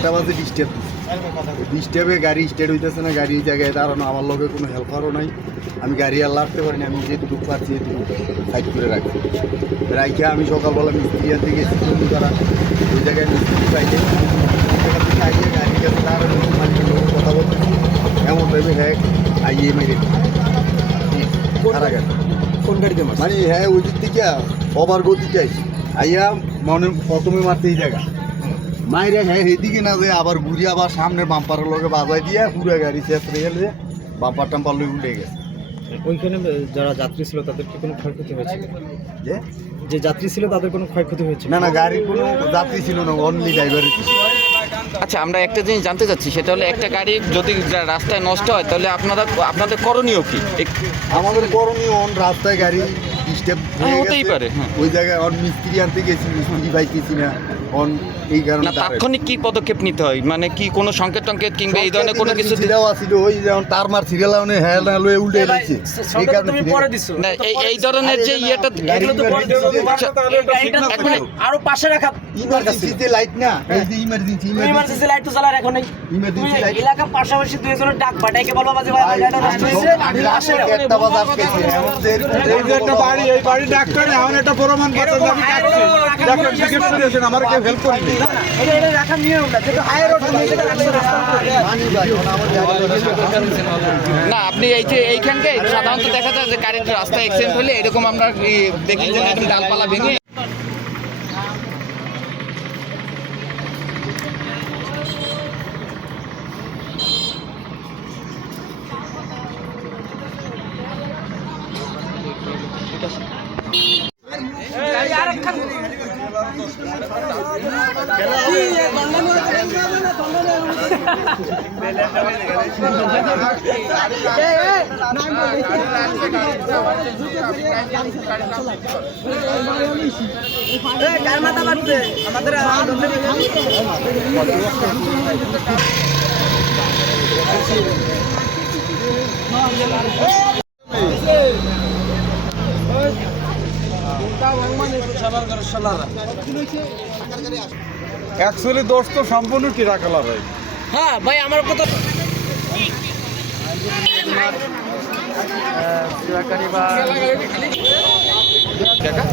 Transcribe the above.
একটা বাজে ডিস্টার্বে গাড়ি স্টার্ট হইতেছে না, গাড়ি এই জায়গায় দাঁড়ানো, আমার লগে কোনো হেল্পারও নাই, আমি গাড়ি আর লাড়তে পারিনি, আমি যেটুকু পারছি এটুকু সাইড করে রাখছি। রাইখে আমি সকালবেলা মিস্ত্রি আনতে গেছি জমি করা, ওই জায়গায় মিস্ত্রি পাইলে আইয়ে গাড়ির কাছে দাঁড়ানো, মালিকের লোক কথা বলতেছি, এমন ভেবে হ্যাঁ আইয়ে মেরে গাড়ি কোন গাড়িতে মারছে? মানে হ্যাঁ ওই দিক থেকে ওভার গতিতে আইছি, আইয়া মনে প্রথমে মারতে এই জায়গা মাইরে হ্যাঁ এদিকে না যে আবার ঘুরে আবার সামনের বাম্পারের লোকে বাজাই দিয়ে পুরো গাড়ি শেষ হয়ে গেলে বাম্পার টাম্পার লই উঠে গেছে। ওইখানে যারা যাত্রী ছিল তাদের কি কোনো ক্ষয়ক্ষতি হয়েছে? যে যে যাত্রী ছিল তাদের কোনো ক্ষয়ক্ষতি হয়েছে? না না, গাড়ির কোনো যাত্রী ছিল না, অনলি ড্রাইভারই ছিল। আচ্ছা, আমরা একটা জিনিস জানতে চাচ্ছি, সেটা হলো একটা গাড়ি যদি রাস্তায় নষ্ট হয় তাহলে আপনাদের করণীয় কি? আমাদের করণীয় অন রাস্তায় গাড়ি ডিস্টার্ব হতেই পারে, হ্যাঁ। ওই জায়গায় অন মিস্ত্রি আনতে গেছি, মিস্ত্রি পাইতেছি না, অন এই কারণে না, তাৎক্ষণিক কি পদক্ষেপ নিতে হয়, মানে কি কোনো সংকেত টঙ্কেত কিংবা এই ধরনের কোনো কিছু? সিরিয়াল আছিল ওই যেমন তার মার সিরিয়াল মানে হ্যাঁ না লয়ে উল্টে গেছে, এই কারণে না এই ধরনের যে ইয়েটা আরো পাশে রাখা ইমার্জেন্সিতে লাইট না, এই যে ইমার্জেন্সি লাইট তো জ্বালার এখন নেই। ইমার্জেন্সি লাইট এলাকার পাশাপাশি দুইজনের ডাক পাঠাইকে বলবা বাজে ভাই এটা নষ্ট হয়েছে আমি রাতে একটা বাজার পেয়েছি আমাদের এই যে একটা বাড়ি, এই বাড়ি ডাক্তার এখন একটা প্রমাণ পত্র আমি কাটছি, ডাক্তার জিজ্ঞেস করেছেন আমার কেউ হেল্প করেনি। এটা রাখা নিয়ম না, যেটা হাই রোড এটা রাখছে রাস্তা মানি ভাই আমার না, আপনি এই যে এইখানকে সাধারণত দেখা যায় যে গাড়ির রাস্তা অ্যাক্সিডেন্ট হলে এরকম আমরা দেখি যে একদম ডালপালা ভেঙে মাথা বাড়ছে আমাদের অ্যাকচুয়ালি দোষ তো সম্পূর্ণ টিরাকালা ভাই। হ্যাঁ ভাই আমার কথা দেখা